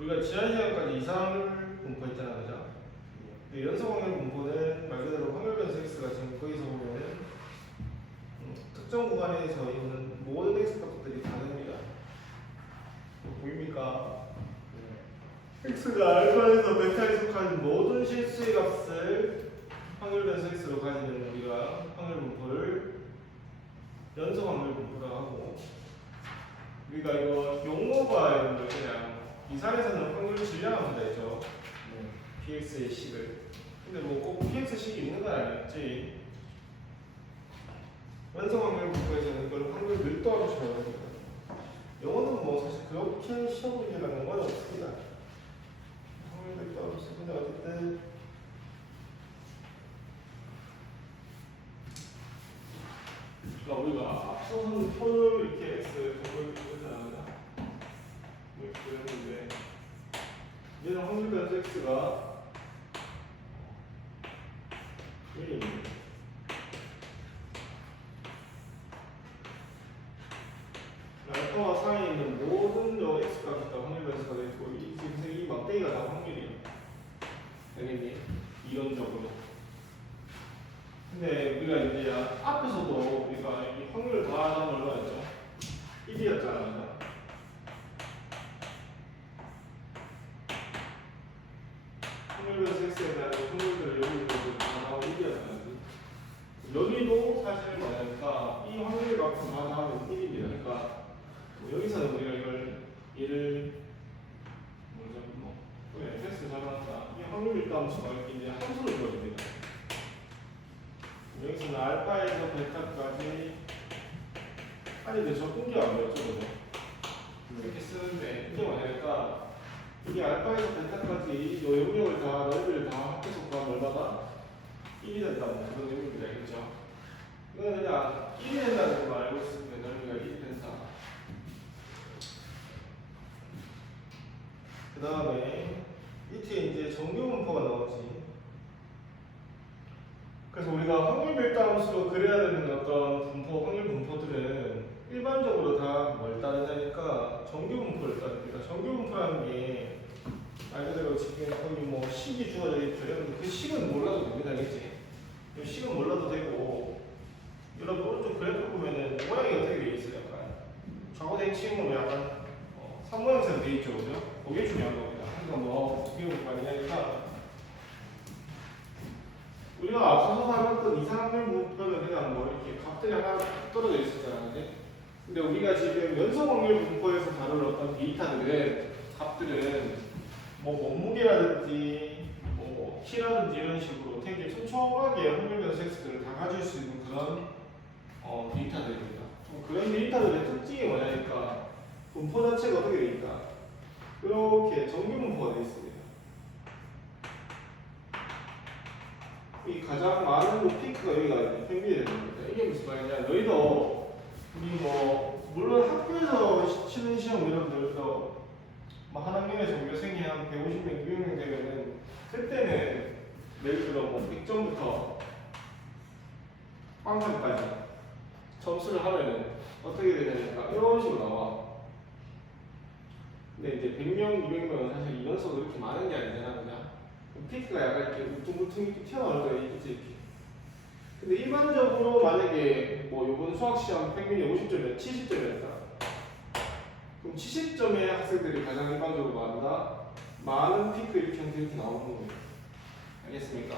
우리가 지난 시간까지 이상을 분포했잖아, 그죠? 연속 확률 분포는 말 그대로 확률 변수 x가 지금 거기서 보면은 특정 구간에서 있는 모든 x 값들이 다 됩니다. 보입니까? x가 알파에서 베타에 속하는 모든 실수의 값을 확률 변수 x로 가지면 우리가 확률 분포를 연속 확률 분포라고 하고, 우리가 이거 용어가 여러분들 그냥 이산에서는 확률 질량을 한다 했죠. px의 식을. 근데 뭐 꼭 px 식이 있는 건 아니었지. 연속 확률 분포에서는 이걸 확률 밀도하고 싶어야 됩니다. 영어는 뭐 사실 그렇게 시험 문제랑 연관이 없습니다. 확률 밀도하고 싶어. 근데 어쨌든 우리가 앞서서는 표를 이렇게 x 동그랗게 그렸잖아요. 이렇게 그렸는데 얘는 확률 변수 x가 1입니다. 알파와 사이에 있는 모든 x 값이 다 확률 변수가 되고, 이 막대기가 다 확률이야. 알겠니? 이론적으로. 근데 우리가 이제 앞에서도 우리가 이 확률을 더하자면 얼마였죠? 1이었잖아. 확률 변수 x에 대한 확률들을 여기서 다 나오고 1이었잖아. 여기도 사실 뭐냐니까 이 확률 값은 다 나오면 1입니다. 그러니까 여기서는 우리가 얘를 뭐죠? 그래, 테스트 잡아놨다. 이 확률 밀도함수가 이렇게 이제 함수로 주어집니다. 여기서는 알파에서 베타까지, 아니 근데 저 공개가 안 되었죠, 그죠? 이렇게 쓰는데 이게 뭐냐니까 이게 알파에서 베타까지 요 영역을 다 넓이를 다 합해서 구하면 얼마다? 1이 된다는 그런 의미입니다, 그렇죠? 이거는 그냥 1이 된다는 것만 알고 있으면 넓이가 1이 된다. 그 다음에 밑에 이제 정규 분포가 나오지. 그래서 우리가 확률 밀도함수로 그려야 되는 어떤 분포, 확률 분포들은 일반적으로 다 뭘 따르냐니까 정규 분포를 따릅니다. 정규 분포라는 게 말 그대로 지금 거기 뭐 식이 주어져 있죠. 여러분 그 식은 몰라도 됩니다, 알겠지? 이 식은 몰라도 되고, 여러분 오른쪽 그래프 보면은 모양이 어떻게 되어 있어요? 약간 좌우대칭으로 약간 삼모양처럼 되어 있죠, 그죠? 그게 중요한 겁니다. 그러니까 뭐 어떻게 보니까 우리가 앞서서 다뤘던 이상확률 분포는 그냥 뭐 이렇게 값들이 하나 떨어져 있었잖아요. 근데 우리가 지금 연속 확률 분포에서 다룰 어떤 데이터들은 값들은 뭐 몸무게라든지 뭐 키라든지 이런 식으로 되게 촘촘하게 확률 변수 x들을 다 가질 수 있는 그런 데이터들입니다. 그런 데이터들의 특징이 뭐냐니까 분포 자체가 어떻게 되니까 이렇게 정규 분포가 되어 있습니다. 이 가장 많은 피크가 여기가 평균이 되는 겁니다. 이게 무슨 말이냐? 너희도 우리 뭐 물론 학교에서 치는 시험 여러분들도 뭐 한 학년에 전교생이 한 150명, 200명 되면은 그때는 예를 들어 뭐 100점부터 빵점까지 점수를 하면은 어떻게 되냐니까 이런 식으로 나와. 근데 이제 100명, 200명은 사실 인원수가 그렇게 많은 게 아니잖아, 그냥. 피크가 약간 이렇게 울퉁불퉁 이렇게 튀어나올 때가 있지, 이렇게. 근데 일반적으로 만약에 뭐 이번 수학시험 평균이 50점이었다, 70점이었다. 그럼 70점의 학생들이 가장 일반적으로 많은 피크 이렇게 나오는 거예요. 알겠습니까?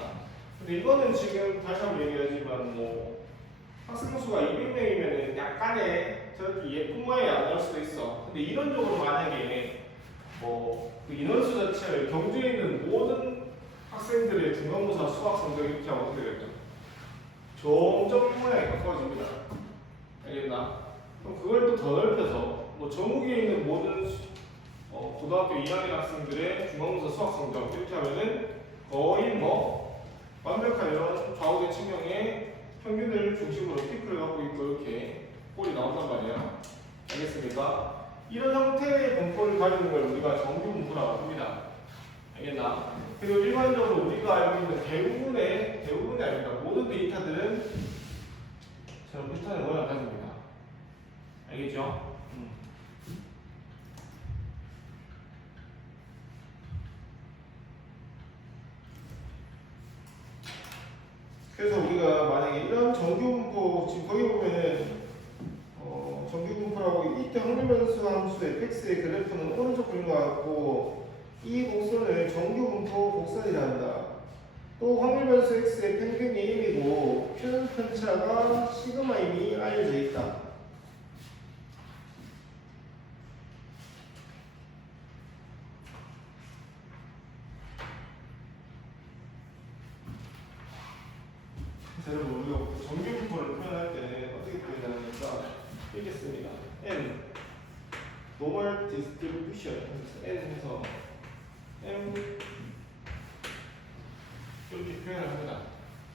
근데 이거는 지금 다시 한번 얘기하지만 뭐 학생 수가 200명이면 약간의 저렇게 예쁜 모양이 안 나올 수도 있어. 근데 이론적으로 만약에 뭐 그 인원수 자체를 경주에 있는 모든 학생들의 중간고사 수학 성적 이렇게 하면 어떻게 될까? 점점 모양이 가까워집니다. 알겠나? 그럼 그걸 또 더 넓혀서 뭐 전국에 있는 모든 고등학교 2학년 학생들의 중간고사 수학 성적 이렇게 하면은 거의 뭐 완벽한 이런 좌우대 측면의 평균을 중심으로 피크를 갖고 있고 이렇게 꼴이 나온단 말이야. 알겠습니까? 이런 형태의 분포를 가지는 걸 우리가 정규 분포라고 합니다. 알겠나? 그리고 일반적으로 우리가 알고 있는 대부분이 아닙니다. 모든 데이터들은 저런 패턴의 모양을 가집니다. 알겠죠? 이때 확률 변수 함수 fx의 그래프는 오른쪽 그린 것 같고 이 곡선을 정규 분포 곡선이라 한다. 또 확률 변수 x의 평균이 1이고 표준 편차가 시그마 이미 알려져 있다. 여러분 우리가 정규 분포를 표현할 때 어떻게 표현하니까 이렇게 씁니다. n normal distribution n 해서 m 이렇게 표현을 합니다.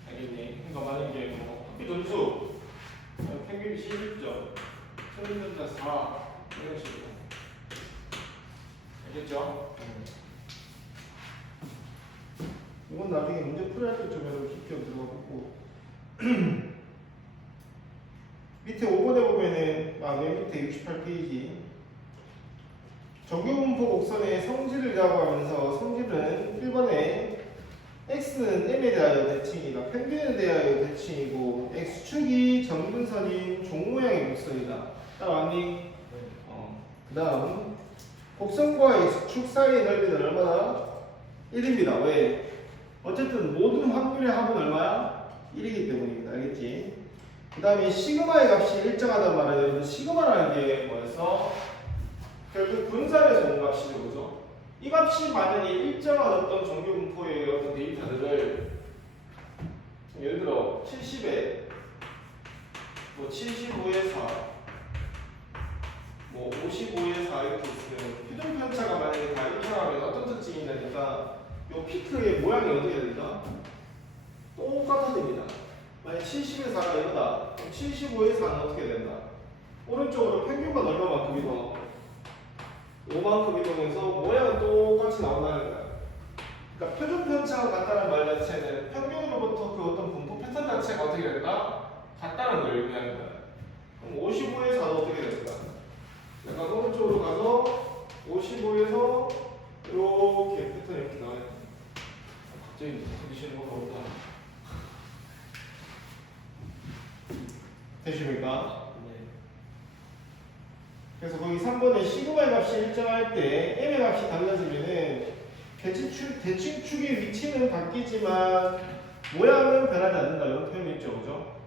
알겠니? 그러니까 만약에 뭐 학비 점수 평균이 11점, 평균자 4 이런 식으로 알겠죠? 이건 나중에 문제 풀이할 때 좀 여러분 깊게 들어가 보고 밑에 5번에 보면은 맨 밑에 68페이지 정규분포 곡선의 성질이라고 하면서 성질은 1번에 x는 m에 대하여 대칭이다. 평균에 대하여 대칭이고 x축이 정근선인 종모양의 곡선이다. 따라왔니? 그 다음 곡선과 x축 사이의 넓이는 얼마나? 1입니다. 왜? 어쨌든 모든 확률의 합은 얼마야? 1이기 때문입니다. 알겠지? 그 다음에 시그마의 값이 일정하단 말이에요. 여러분 시그마라는 게 뭐였어? 결국 분산에서 온 값이죠. 그죠? 이 값이 만약에 일정한 어떤 정규 분포의 어떤 데이터들을 예를 들어 70에 뭐 75에 4 뭐 55에 4 이렇게 있으면 표준 편차가 만약에 다 일정하면 어떤 특징이 있냐니까 요 피크의 모양이 어떻게 된다? 똑같아집니다. 만약 70에 4가 이거다. 그럼 75에 4는 어떻게 된다? 오른쪽으로 평균과 얼마만큼 이동? 5만큼 이동해서 모양은 똑같이 나온다는 거야. 그러니까 표준 편차가 같다는 말 자체는 평균으로부터 그 어떤 분포 패턴 자체가 어떻게 된다? 같다는 걸 의미하는 거야. 그럼 55에 4는 어떻게 될까? 약간 오른쪽으로 가서 55에서 이렇게 패턴이 이렇게 나와요. 갑자기 컨디션이 올라온다. 되십니까? 네. 그래서 거기 3번에 시그마의 값이 일정할 때 m의 값이 달라지면은 대칭축의 위치는 바뀌지만 모양은 변하지 않는다. 이런 표현이 있죠. 그죠?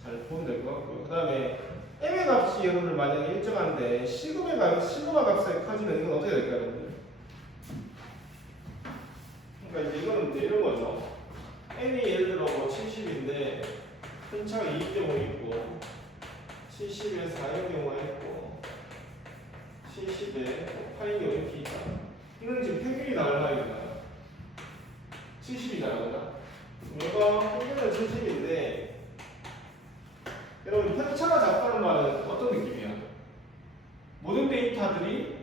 잘 보면 될 것 같고요. 그 다음에 m의 값이 여러분들 만약에 일정한데 시그마 값이 커지면 이건 어떻게 될까요? 여러분들? 그러니까 이제 이거는 이제 이런 거죠. n이 예를 들어 뭐 70인데 편차가 2인 경우 있고 70에 4인 경우가 있고 70에 8인 경우 이렇게 있다. 이건 지금 평균이 다 얼마인가요? 70이잖아요. 그죠? 얘가 평균은 70인데 여러분 편차가 작다는 말은 어떤 느낌이야? 모든 데이터들이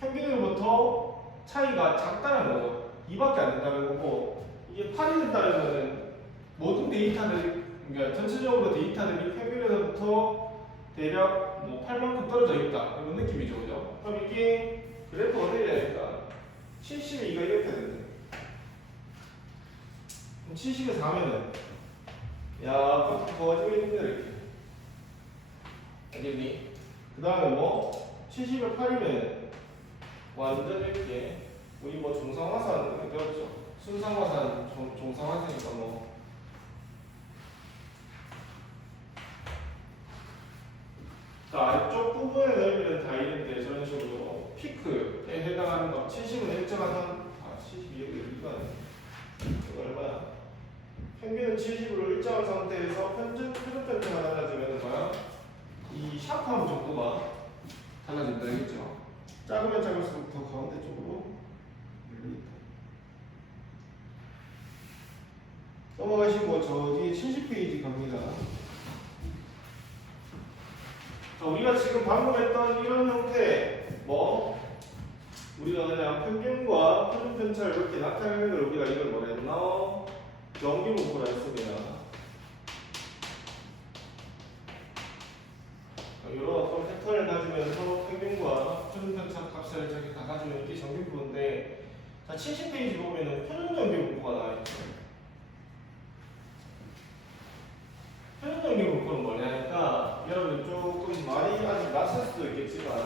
평균으로부터 차이가 작다는 거죠. 2밖에 안 된다는 거고 이게 8이 된다는 거는 모든 데이터들이 그러니까 전체적으로 데이터들이 평균에서부터 대략 뭐 8만큼 떨어져 있다 이런 느낌이죠. 그죠? 그럼 이게 그래프가 어떻게 해야 될까? 70이 이거 이렇게 되는데 그럼 70에 4면은 야 더 가지고 있는데 이렇게 알겠니? 그 다음에 뭐 70에 8이면 완전 이렇게 우리 뭐 중상화산 이렇게 배웠죠. 순상화산, 종상화산이니까 뭐 아래쪽 부분의 넓이는 다 있는데 저런 식으로 피크에 해당하는 거 70은 일정한 선 72가 이거 얼마야? 평균은 70으로 일정한 상태에서 표준 편차가 달라지면 뭐야? 이 샤프함 정도가 달라진다 했죠. 작으면 작을수록 더 가운데 쪽으로 밀리겠다. 넘어가시고 저 뒤에 70페이지 갑니다. 자, 우리가 지금 방금 했던 이런 형태 뭐 우리가 그냥 평균과 표준 편차를 이렇게 나타내는 걸 우리가 이걸 뭐라 했나? 정규 분포라 했습니다. 이런 어떤 패턴을 가지면서 평균과 표준 편차 값을 저렇게 다 가지면 이게 정규 분포인데 자 70페이지 보면은 표준 정규 분포가 나와있죠. 표준 정규 분포는 뭐냐니까 여러분 조금 많이 아직 낯설 수도 있겠지만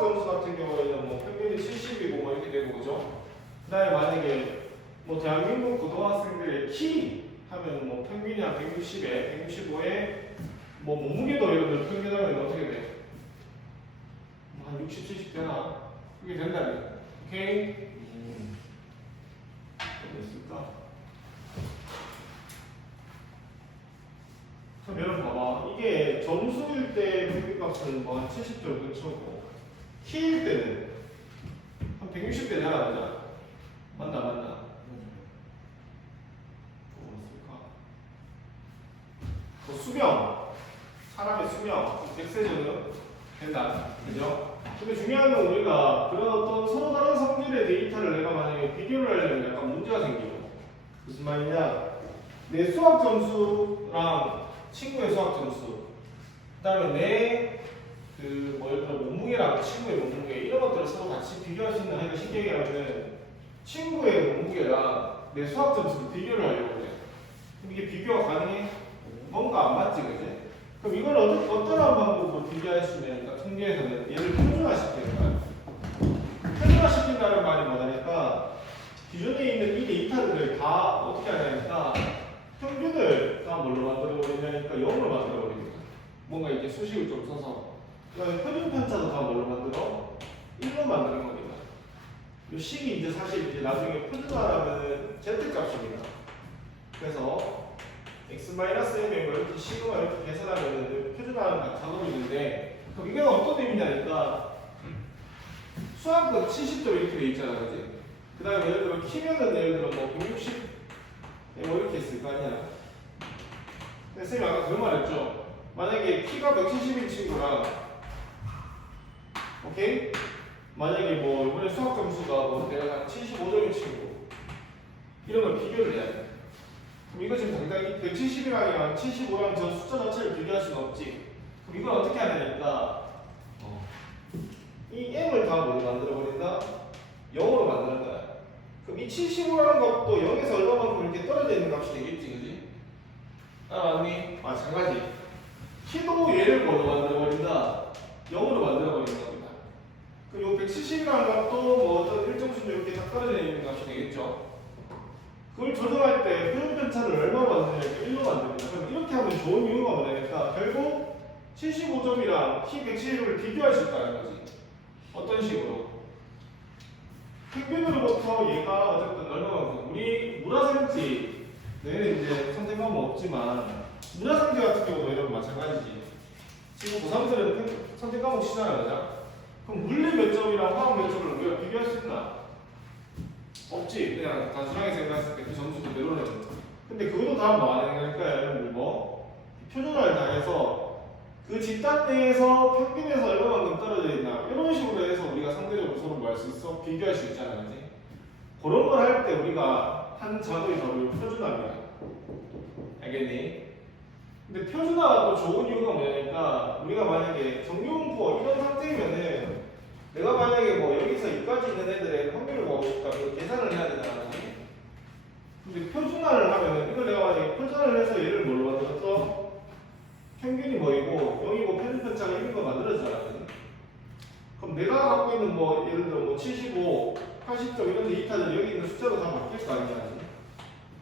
점수 같은 경우에는 뭐 평균이 70이고 뭐 이렇게 되고 그죠? 그다음에 만약에 뭐 대한민국 고등학생들의 키 하면 뭐 평균이 한 160에 165에 뭐 몸무게도 예를 들어 평균하면 어떻게 돼? 한 60, 70 되나? 그게 된다니. 오케이? 됐을까? 그럼 여러분 봐봐. 이게 점수일 때 평균값은 뭐 한 70점 근처고 키일 때는 한 160대 되나 보자. 맞나? 수명, 사람의 수명, 100세전은 된다. 그죠? 근데 중요한 건 우리가 그런 어떤 서로 다른 성질의 데이터를 내가 만약에 비교를 하려면 약간 문제가 생기고. 무슨 말이냐? 내 수학 점수랑 친구의 수학 점수, 그 다음에 내 예를 들어 몸무게랑 친구의 몸무게 이런 것들을 서로 같이 비교할 수 있는 하니까 쉽게 얘기하면은 친구의 몸무게랑 내 수학 점수를 비교를 하려고 그래. 그럼 이게 비교가 가능해? 뭔가 안 맞지, 그지? 그럼 이걸 어떤 방법으로 비교할 수 있냐니까 통계에서는 얘를 표준화시키는 거야. 표준화시킨다는 말이 뭐냐니까 기존에 있는 이 데이터들을 다 어떻게 하냐니까 평균을 다 뭘로 만들어버리냐니까 0으로 만들어버립니다. 뭔가 이제 수식을 좀 써서 그다음에 표준 편차도 다 뭘로 만들어? 1로 만드는 겁니다. 이 식이 이제 사실 이제 나중에 표준화하면은 z값입니다. 그래서 x-m을 이렇게 식으로 이렇게 계산하면 표준화하는 작업이 있는데 그럼 이게 어떤 의미냐니까 수학은 70점 이렇게 돼 있잖아, 그지? 그 다음에 예를 들어 키면은 예를 들어 뭐 160, 뭐 이렇게 있을 거 아니야. 근데 쌤이 아까 그런 말 했죠. 만약에 키가 170인 친구랑 오케이? 만약에 뭐 이번에 수학 점수가 뭐 내가 한 75점인 친구 이런 걸 비교를 해야 돼. 그럼 이거 지금 당장 170이랑 75랑 저 숫자 자체를 비교할 수는 없지. 그럼 이걸 어떻게 하냐니까 이 m을 다 뭘로 만들어버린다? 0으로 만드는 거야. 그럼 이 75라는 것도 0에서 얼마만큼 이렇게 떨어져 있는 값이 되겠지, 그지? 따라왔니? 마찬가지. 키도 얘를 뭘로 만들어버린다? 0으로 만들어버리는 겁니다. 그럼 이 170이라는 것도 뭐 어떤 일정 수준 이렇게 다 떨어져 있는 값이 되겠죠? 그걸 조정할 때 표준 편차를 얼마로 만드냐니까 1로 만듭니다. 그럼 이렇게 하면 좋은 이유가 뭐냐니까 결국 75점이랑 키 170을 비교할 수 있다는 거지. 어떤 식으로? 평균으로부터 얘가 어쨌든 얼마만큼 우리 물화생지 내는 이제 선택하면 없지만 물화생지 같은 경우도 이런 마찬가지지. 지금 고3들은 선택 과목 치잖아, 그죠? 그럼 물리 몇 점이랑 화학 몇 점을 우리가 비교할 수 있나? 없지. 그냥 단순하게 생각했을 때 그 점수 그대로는. 근데 그것도 다 뭐 하냐니까 여러분들 뭐 표준화를 당해서 그 집단 내에서 평균에서 얼마만큼 떨어져 있나 이런 식으로 해서 우리가 상대적으로 서로 뭐 할 수 있어? 비교할 수 있잖아, 그지? 그런 걸 할 때 우리가 한 자도의 답을 표준화입니다. 알겠니? 근데 표준화가 또 좋은 이유가 뭐냐니까 우리가 만약에 정규분포 이런 상태이면은 내가 만약에 뭐 여기서 여기까지 있는 애들의 확률을 구하고 싶다 그럼 계산을 해야 되잖아. 근데 표준화를 하면은 이걸 내가 만약에 표준화를 해서 얘를 뭘로 만들었어? 평균이 뭐이고 여기고 표준 편차가 있는 거 만들어지잖아. 그럼 내가 갖고 있는 뭐 예를 들어 뭐 75, 80점 이런 데이터들 여기 있는 숫자로 다 바뀔 거 아니야.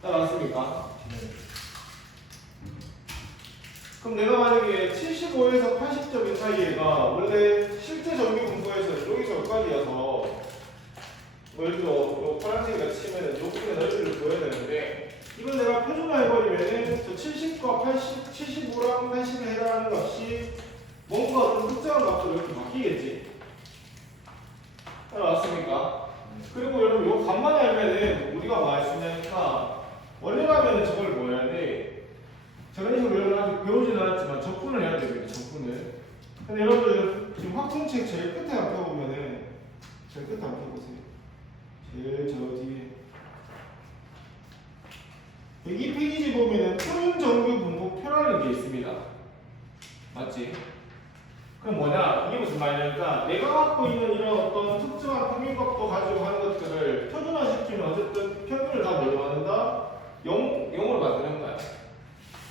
따라왔습니까? 그럼 내가 만약에 75에서 80점인 사이에가 원래 실제 정규 분포에서 여기서 여기까지여서 뭐 예를 들어 요 파란색이라 치면은 요 부분의 넓이를 보여야 되는데 이걸 내가 표준화해버리면은 저 70과 80, 75랑 80에 해당하는 값이 뭔가 어떤 특정한 값으로 이렇게 바뀌겠지. 따라왔습니까? 그리고 여러분 요 값만 알면은 우리가 뭐 할 수 있냐니까 원래라면은 저걸 뭐 해야 돼? 저런 식으로 여러분 아직 배우지는 않았지만 적분을 해야 됩니다. 적분을. 근데 여러분들 지금 확통책 제일 끝에 앞에 보면은 제일 끝에 앞에 보세요. 제일 저 뒤에 여기 페이지 보면은 표준 정규 분포 표라는 게 있습니다. 맞지? 그럼 뭐냐? 이게 무슨 말이냐니까 내가 갖고 있는 이런 어떤 특정한 평균값도 가지고 하는 것들을 표준화시키면 어쨌든 평균을 다 뭘로 만든다? 0으로 만드는 거야.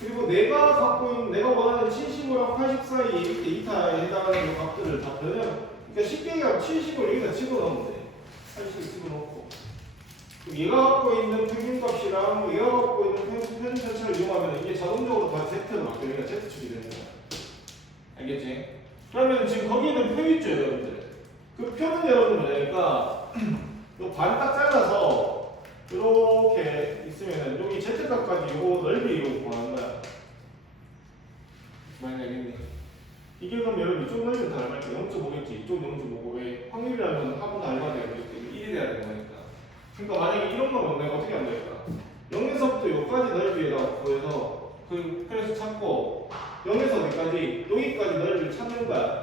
그리고 내가 갖고 있는 내가 원하는 75랑 80 사이 이 데이터에 해당하는 값들을 다 변형. 그러니까 쉽게 얘기하면 사실 집어넣고 그럼 얘가 갖고 있는 평균값이랑 얘가 갖고 있는 평균 전체를 이용하면 이게 자동적으로 다 Z로 바뀌니까 Z축이 되는 거야. 알겠지? 그러면 지금 거기 있는 표 있죠 여러분들. 그 표는 여러분들 그러니까 요 반 딱 잘라서 이렇게 있으면은 여기 Z값까지 요 넓이 이거 구하는 거야. 많이 알겠니? 이게 그럼 여러분 이쪽 넓이는 다 얼마일까? 0.5겠지. 이쪽 0.5고 왜 확률이라면 합은 얼마 돼야 되겠지? 1이 돼야 되는 거니까. 그러니까 만약에 이런 거면 내가 어떻게 하면 될까? 0에서부터 여기까지 넓이에다가 구해서 그 표에서 찾고 0에서 어디까지? 여기까지 넓이를 찾는 거야.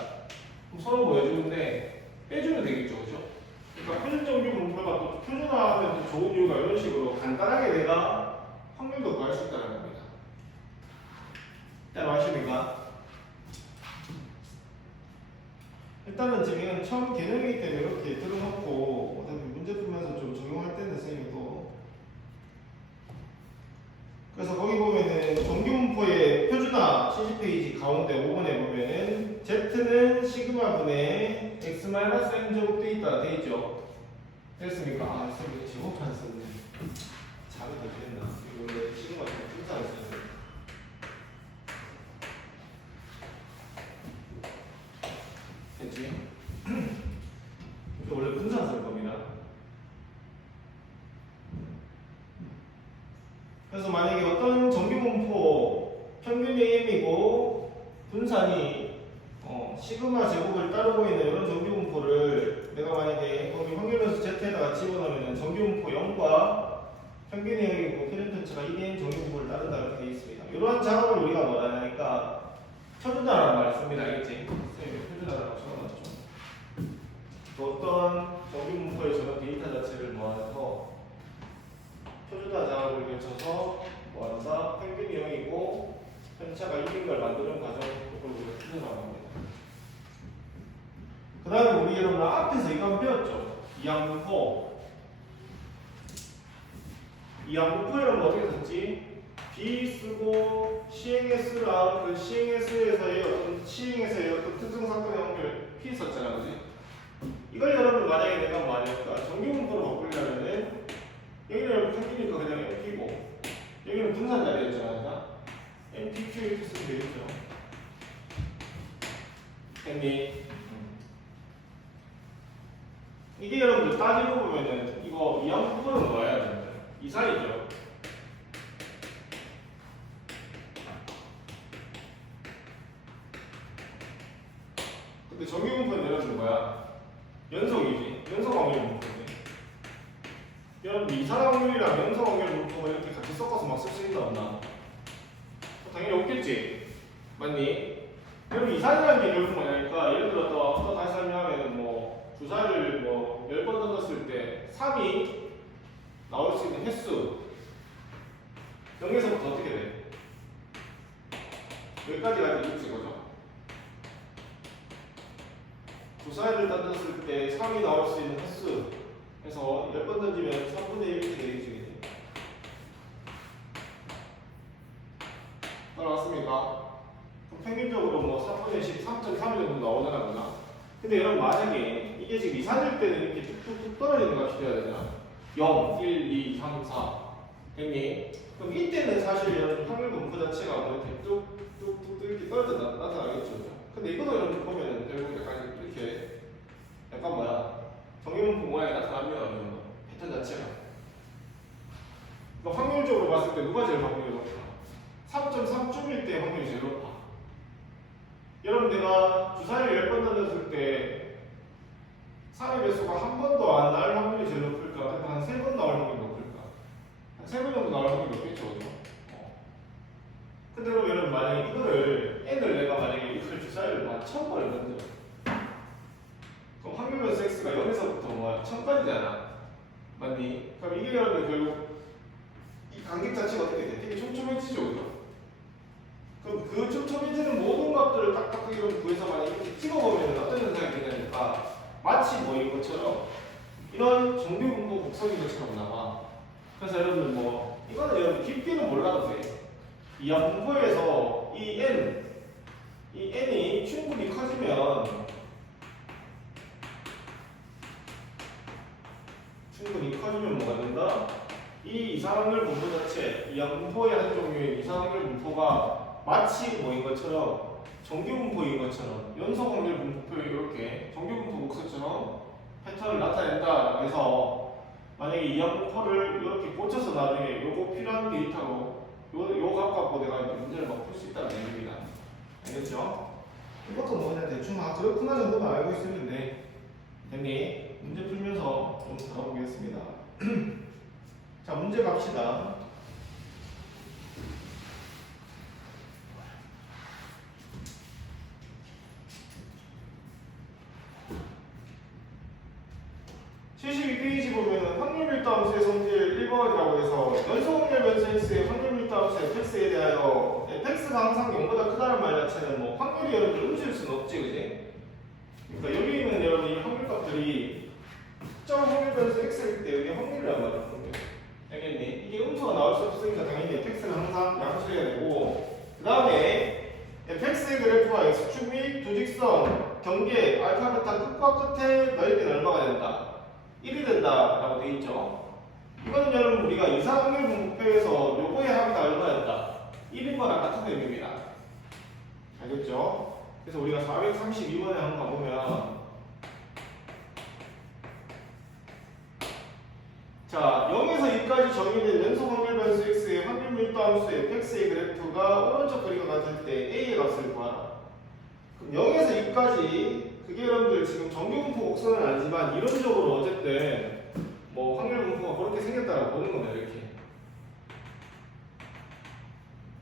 그럼 서로 뭐 해주는데 빼주면 되겠죠, 그죠? 그러니까 표준정규 분포가 또 표준화하면 또 좋은 이유가 이런 식으로 간단하게 내가 확률도 구할 수 있다는 겁니다. 일단 아십니까? 일단은 지금 처음 개념이기 때문에 이렇게 들어놓고 어차피 문제 풀면서 좀 적용할 때는 선생님이 또 그래서 거기 보면은 정규분포의 표준화 70페이지 가운데 5번에 보면은 Z는 시그마분의 X-M 제곱돼 있다 돼 있죠. 됐습니까? 아, 선생님 제곱만 썼네. 자료 더 됐나? 이거 원래 시그마 좀 분산을 썼는데. 됐지? 이거 원래 분산 쓸 겁니다. 그래서 만약에 어떤 정규분포 평균이 M이고 분산이 시그마 제곱을 따르고 있는 이런 정규분포를 내가 만약에 거기 확률변수 Z에다가 집어넣으면 정규분포 0과 평균이 0이고 표준편차가 1인 정규분포를 따른다 이렇게 되어 있습니다. 이러한 작업을 우리가 뭐라 하니까 표준화라는 말을 씁니다. 알겠지? 표준화라고 적어놨죠. 어떤 정규분포의 저런 데이터 자체를 모아서 표준화 작업을 거쳐서 모아서 평균이 0이고 편차가 1인 걸 만드는 과정을 우리가 표준화라고 합니다. 그 다음에 우리 여러분 앞에서 이거 한번 배웠죠? 이항분포. 이항분포 여러분 어떻게 썼지? B 쓰고 시행S랑 그 시행S에서의 어떤 시행에서의 어떤 특정 사건의 확률 P 썼잖아, 그지? 이걸 여러분 만약에 내가 뭐 하니까 정규분포로 바꾸려면은 여기는 여러분 평균이니까 그냥 NP고 여기는 분산 자리였잖아, NPQ 이렇게 쓰면 되겠죠? 됐니? 이게 여러분들 따지고 보면은 이거 이항분포는 뭐야? 여러분들? 이산이죠. 근데 정규분포는 여러분들 뭐야? 연속이지. 연속 확률 분포인데. 여러분 이산 확률이랑 연속 확률 분포가 이렇게 같이 섞어서 막 쓸 수 있나 없나? 당연히 없겠지. 맞니? 여러분 이산이라는 게 결국 뭐냐니까 예를 들어 또 다시 설명하면 뭐 주사를 뭐 10번 던졌을 때 3이 나올 수 있는 횟수 0에서부터 어떻게 돼? 여기까지 가지고 있지, 그죠? 주사위를 던졌을 때 3이 나올 수 있는 횟수 해서 10번 던지면 3분의 1 이렇게 되겠지. 따라왔습니까? 그럼 평균적으로 뭐 3분의 10, 3.3 정도 나오잖아, 그나? 근데 여러분 만약에 이게 지금 이산일 때는 이렇게 툭툭툭 떨어지는 값이 돼야 되잖아. 0, 1, 2, 3, 4 됐니? 그럼 이때는 사실 여러분 확률 분포 자체가 뭐 이렇게 뚝뚝뚝 이렇게 떨어져 나타나겠죠. 근데 이거도 여러분 보면은 결국 약간 이렇게 약간 뭐야 정규분포 모양이 나타나면 패턴 자체가 그러니까 확률적으로 봤을 때 누가 제일 확률이 높아? 3.3쯤일 때 확률이 제일 높아. 여러분 내가 주사위를 10번 던졌을 때 3의 배수가 한 번도 안 나올 확률이 제일 높을까? 근데 한 3번 나올 확률이 높을까? 한 3번 정도 나올 확률이 높겠죠, 그죠? 근데 그럼 여러분 만약에 이거를 n을 내가 만약에 이걸 주사위를 한 1000번을 던져. 그럼 확률변수 x가 0에서부터 뭐 1000까지잖아. 맞니? 그럼 이게 여러분 결국 이 간격 자체가 어떻게 돼? 되게 촘촘해지죠, 그죠? 그럼 그 촘촘해지는 모든 것들을 딱딱 이런 구해서 만약 이렇게 찍어보면 어떤 현상이 되냐니까 마치 뭐 이것처럼 이런 정규분포 곡선인 것처럼 나와. 그래서 여러분들 뭐 이거는 여러분 깊이는 몰라도 돼. 이 분포에서 이 n이 충분히 커지면 커지면 뭐가 된다? 이 이상확률 분포 자체, 이 양분포의 한 종류의 이상확률 분포가 마치 뭐인 것처럼 정규 분포인 것처럼 연속 확률 분포표 이렇게 정규 분포 목수처럼 패턴을 나타낸다 해서 만약에 이 양분포를 이렇게 고쳐서 나중에 요거 필요한 데이터로 요 값 갖고 내가 이제 문제를 막 풀 수 있다는 얘기입니다. 알겠죠? 이것도 뭐 그냥 대충 그렇구나 정도만 알고 있으면 돼. 됐니? 문제 풀면서 좀 다뤄보겠습니다. 자, 문제 갑시다. (72페이지) 보면은 확률 밀도 함수의 성질 1번이라고 해서 연속 확률 변수 x의 확률 밀도 함수 fx에 대하여 fx가 항상 0보다 크다는 말 자체는 뭐 확률이 여러분들 음수일 수는 없지, 그지? 그러니까 여기 있는 여러분 이 확률 값들이 특정 확률 변수 x일 때 여기 확률이란 말이야. 알겠니? 이게 음수가 나올 수 없으니까 당연히 fx는 항상 양수해야 되고, 그 다음에 fx의 그래프와 x축 및 두 직선 경계 알파 베타 끝과 끝의 넓이는 얼마가 된다? 1이 된다 라고 되어 있죠. 이거는 여러분 우리가 이상확률 분포표에서 요거의 합이 얼마였다? 1인 거랑 같은 의미입니다. 알겠죠? 그래서 우리가 432번에 한번 가보면, 자, 0에서 2까지 정의된 연속 확률 변수 x의 확률 밀도 함수의 fx의 그래프가 오른쪽 그림과 같을 때 a의 값을 구하라. 그럼 0에서 2까지 그게 여러분들 지금 정규 분포 곡선은 아니지만 이론적으로 어쨌든 뭐 확률 분포가 그렇게 생겼다고 보는 겁니다. 이렇게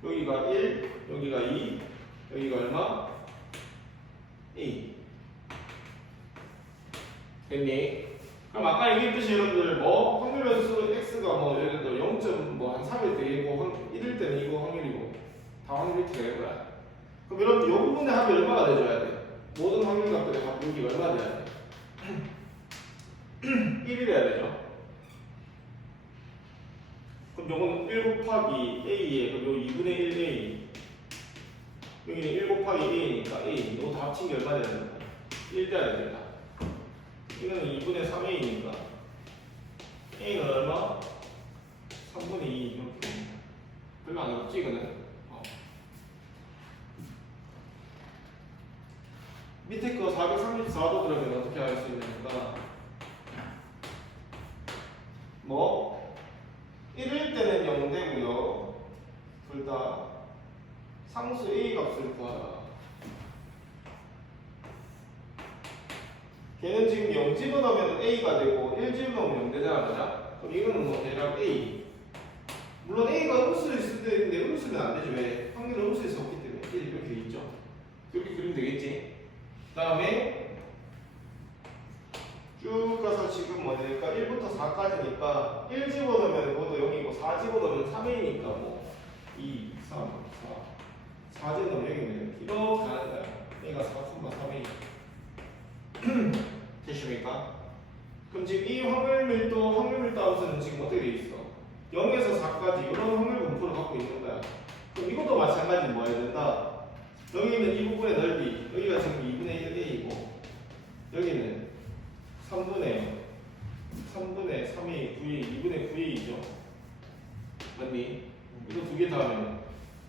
여기가 1, 여기가 2, 여기가 얼마? A. 됐니? 그럼 아까 얘기했듯이 여러분들 뭐 확률 변수 x가 뭐 예를 들어 0.한 3일 때 이거 1일 때는 이거 확률이고 다 확률 이렇게 되는 거야. 그럼 여러분 이 부분의 합이 얼마가 돼줘야 돼? 모든 확률 값들의 합 여기 얼마 돼야 돼? 1이 돼야 되죠. 그럼 요거는 1 곱하기 a에 그럼 요 2분의 1 a 여기는 1 곱하기 a니까 a 이거 다 합친 게 얼마 돼야 된다? 1 돼야 됩니다. 이거는 2분의 3a니까 a는 얼마? 3분의 2 이렇게 별로 안 어렵지 이거는. 밑에 거 434도 그러면 어떻게 할 수 있는가? 뭐 1일 때는 0 되고요. 둘 다 상수 a 값을 구하라. 걔는 지금 0 집어넣으면 a가 되고 1 집어넣으면 0 되잖아, 그죠? 그럼 이거는 뭐 대략 a. 물론 a가 음수일 수도 있는데 음수는 안 되죠. 왜? 확률은 음수일 수 없기 때문에 이렇게 돼 있죠. 이렇게 그리면 되겠지. 그 다음에 쭉 가서 지금 뭐 될까? 1부터 4까지니까 1 집어넣으면 그것도 0이고 4 집어넣으면 3이니까 뭐 2, 3, 4 4 집어넣으면 0이면 이렇게 가는 거야. 얘가 4,3이 되십니까? 그럼 지금 이 확률 밀도 함수는 지금 어떻게 돼 있어? 0에서 4까지 이런 확률 분포를 갖고 있는 거야. 그럼 이것도 마찬가지 뭐 해야 된다? 여기 있는 이 부분의 넓이, 여기가 지금 2분의 1a이고 여기는 3분의 3a, 9a, 2분의 9a이죠. 맞니? 이거 두 개 더하면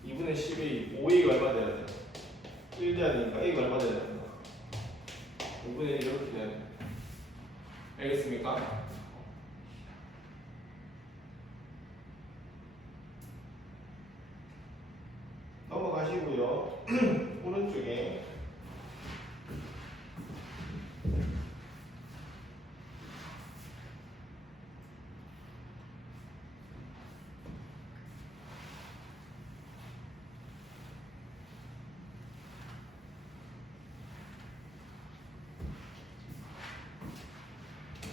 2분의 10a, 5a가 얼마 돼야 돼? 1 돼야 되니까 a가 얼마 돼야 된다? 5분의 1 이렇게 돼야 돼. 알겠습니까? 넘어가시고요. 오른쪽에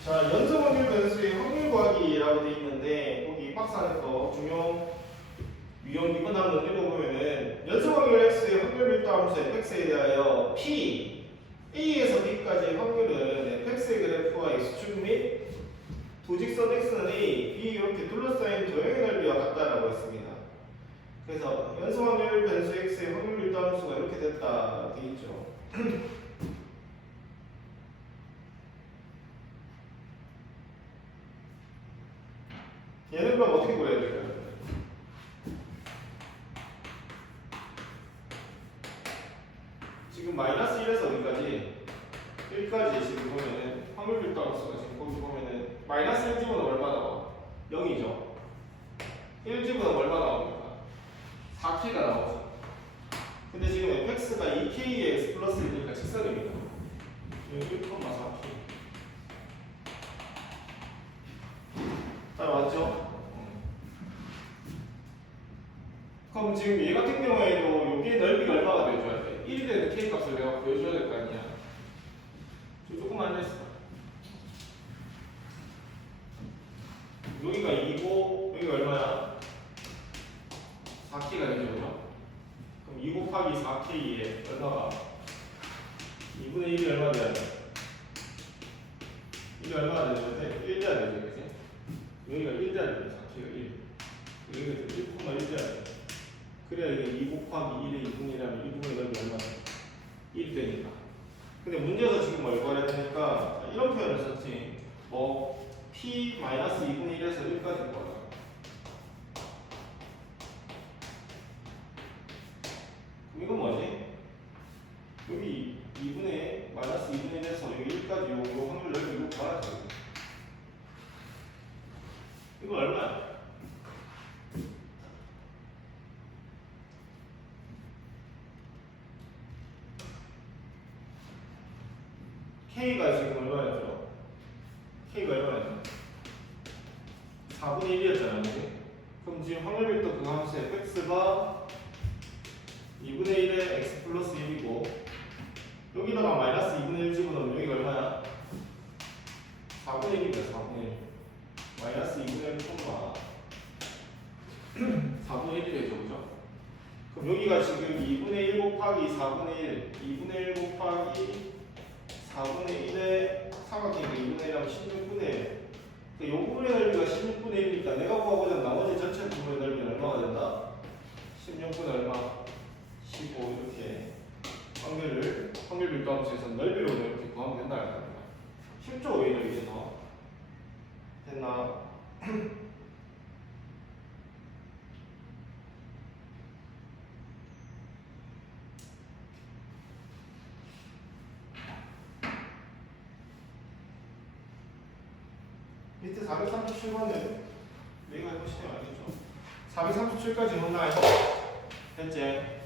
자, 연속 확률 변수의 확률 구하기라고 되어 있는데 거기 박스 안에서 중용 위험 2번 한번 읽어보면은 연속 확률 x의 확률 밀도 함수 fx에 대하여 p a에서 b까지의 확률은 fx의 그래프와 x축 및 도직선 x는 a, b 이렇게 둘러싸인 도형의 넓이와 같다라고 했습니다. 그래서 연속 확률 변수 x의 확률 밀도 함수가 이렇게 됐다 되어 있죠. 얘는 그럼 어떻게 구해야 될까요? 지금 마이너스 1에서 어디까지? 1까지 지금 보면은 확률 밀도함수가 지금 거기 보면은 마이너스 1 집어넣으면 얼마 나와? 0이죠. 1 집어넣으면 얼마 나옵니까? 4k가 나오죠. 근데 지금 fx가 2k의 x 플러스 1이니까 직선입니다. 1,4k. 잘 맞죠? 그럼 지금 얘 같은 경우에도 여기에 넓이가 얼마가 되어줘야 돼? 1이 되는 k 값을 내가 보여줘야 될 거 아니야? 조금만 했어. 여기가 2고 여기가 얼마야? 4k가 되죠, 그죠? 그럼 2 곱하기 4k에 얼마가? 2분의 1이 얼마 돼야 돼? 이게 얼마가 되야 돼? 1 돼야 되죠, 그치? 여기가 1 돼야 돼, 4k가 1. 여기가 1,1 돼야 돼. 그래야 이게 2 곱하기 1의 2분이라면 2분의 넓이 얼마 돼? 1이 되니까. 근데 문제에서 지금 뭘 구해야 되니까 이런 표현을 썼지. 뭐 p-2분의 1에서 1까지 구하자. 그럼 이건 뭐지? 여기 2분의 마이너스 2분의 1에서 여기 1까지 요 확률 넓이 이거 구하자. 이거 얼마야? K가 지금 얼마였죠? K가 얼마였죠? 4분의 1이었잖아요. 그럼 지금 확률 밀도 그 함수의 fx가 2분의 1의 x 플러스 1이고 여기다가 마이너스 2분의 1 집어넣으면 여기가 얼마야? 4분의 1입니다. 4분의 1 마이너스 2분의 1 콤마 4분의 1이 되죠. 그죠? 그럼 여기가 지금 2분의 1 곱하기 4분의 1 2분의 1 곱하기 4분의 1에 삼각형이니까 2분의 1하면 16분의 1. 그러니까 요 부분의 넓이가 16분의 1이니까 내가 구하고자 하는 나머지 전체 부분의 넓이는 얼마가 된다? 16분의 얼마? 15 이렇게 확률 밀도함수에서 넓이로 이렇게 구하면 된다 이겁니다. 쉽죠? 오히려 이게 더 됐나? 밑에 437번은 내가 해보시면 알겠죠? 437까지 혼나요. 됐지?